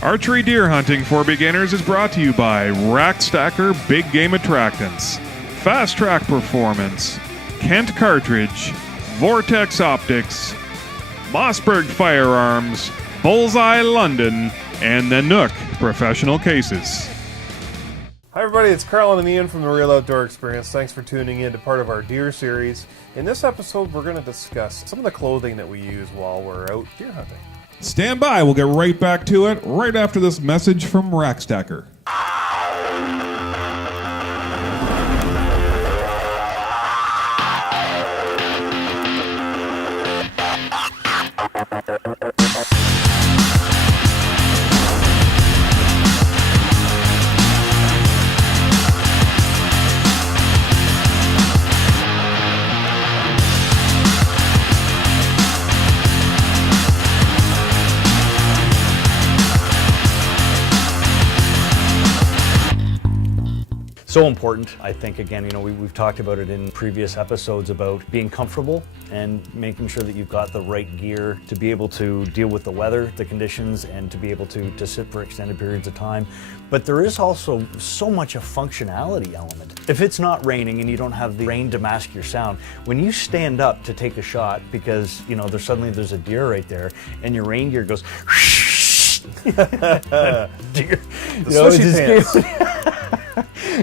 Archery deer hunting for beginners is brought to you by Rack Stacker Big Game Attractants, Fast Track Performance, Kent Cartridge, Vortex Optics, Mossberg Firearms, Bullseye London, and the Nook Professional Cases. Hi everybody, it's Carl and Ian from the Real Outdoor Experience. Thanks for tuning in to part of our deer series. In this episode, we're going to discuss some of the clothing that we use while we're out deer hunting. Stand by, we'll get right back to it right after this message from Rack Stacker. So important. I think, again, we've talked about it in previous episodes about being comfortable and making sure that you've got the right gear to be able to deal with the weather, the conditions, and to be able to sit for extended periods of time. But there is also so much a functionality element. If it's not raining and you don't have the rain to mask your sound, when you stand up to take a shot because there's a deer right there and your rain gear goes deer,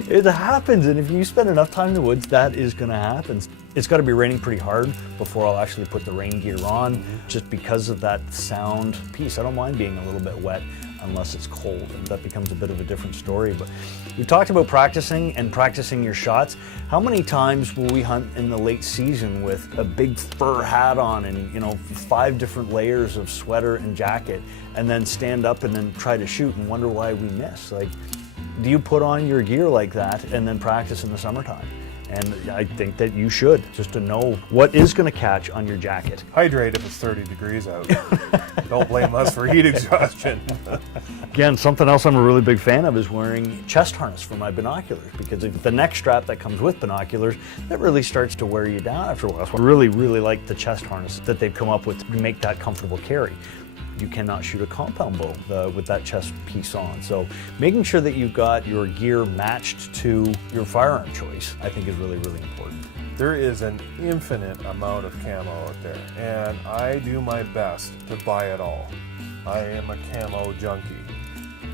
it happens, and if you spend enough time in the woods, that is going to happen. It's got to be raining pretty hard before I'll actually put the rain gear on, just because of that sound piece. I don't mind being a little bit wet unless it's cold, and that becomes a bit of a different story. But we've talked about practicing your shots. How many times will we hunt in the late season with a big fur hat on and 5 different layers of sweater and jacket, and then stand up and then try to shoot and wonder why we miss? Do you put on your gear like that and then practice in the summertime? And I think that you should, just to know what is going to catch on your jacket. Hydrate if it's 30 degrees out. Don't blame us for heat exhaustion. Again, something else I'm a really big fan of is wearing chest harness for my binoculars, because if the neck strap that comes with binoculars, that really starts to wear you down after a while. So I really, really like the chest harness that they've come up with to make that comfortable carry. You cannot shoot a compound bow with that chest piece on. So making sure that you've got your gear matched to your firearm choice, I think, is really, really important. There is an infinite amount of camo out there, and I do my best to buy it all. I am a camo junkie.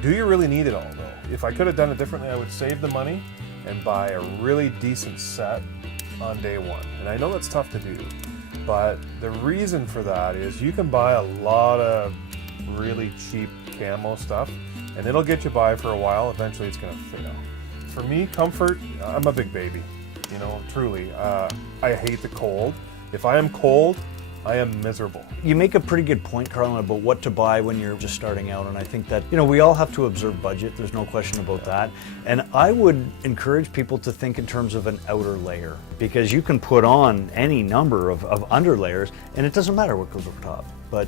Do you really need it all, though? If I could have done it differently, I would save the money and buy a really decent set on day one. And I know that's tough to do. But the reason for that is you can buy a lot of really cheap camo stuff and it'll get you by for a while. Eventually it's going to fail. For me, comfort, I'm a big baby, truly. I hate the cold. If I am cold, I am miserable. You make a pretty good point, Carlin, about what to buy when you're just starting out, and I think that we all have to observe budget. There's no question about that. And I would encourage people to think in terms of an outer layer, because you can put on any number of under layers, and it doesn't matter what goes over top. But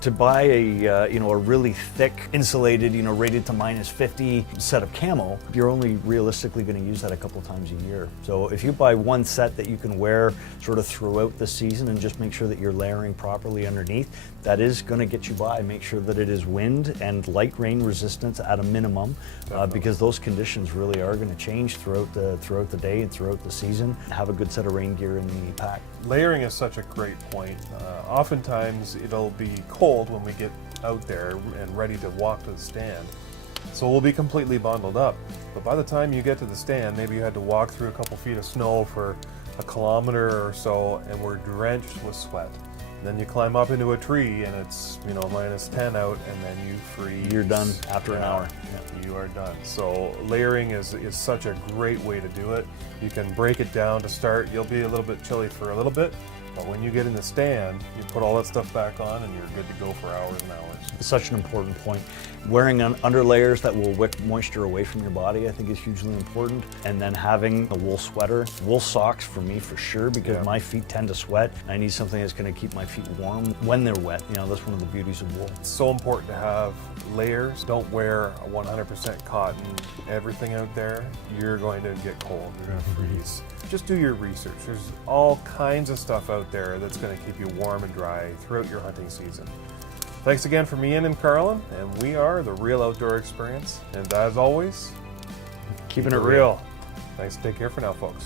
to buy a really thick, insulated, rated to -50 set of camo, you're only realistically going to use that a couple times a year. So if you buy one set that you can wear sort of throughout the season and just make sure that you're layering properly underneath, that is going to get you by. Make sure that it is wind and light rain resistance at a minimum, because those conditions really are going to change throughout the day and throughout the season. Have a good set of rain gear in the pack. Layering is such a great point. Oftentimes it'll be cold when we get out there and ready to walk to the stand. So we'll be completely bundled up. But by the time you get to the stand, maybe you had to walk through a couple feet of snow for a kilometer or so, and we're drenched with sweat. And then you climb up into a tree and it's -10 out, and then you freeze. You're done after an hour. Yeah, you are done. So layering is such a great way to do it. You can break it down to start. You'll be a little bit chilly for a little bit, but when you get in the stand, you put all that stuff back on and you're good to go for hours and hours. It's such an important point. Wearing under layers that will wick moisture away from your body, I think, is hugely important. And then having a wool sweater, wool socks for me for sure, because my feet tend to sweat. I need something that's going to keep my feet warm when they're wet. That's one of the beauties of wool. It's so important to have layers. Don't wear a 100% cotton. Everything out there, you're going to get cold. You're going to freeze. Just do your research. There's all kinds of stuff out there that's going to keep you warm and dry throughout your hunting season. Thanks again from Ian and Carlin, and we are the Real Outdoor Experience. And as always, Keeping it real. Thanks. Take care for now, folks.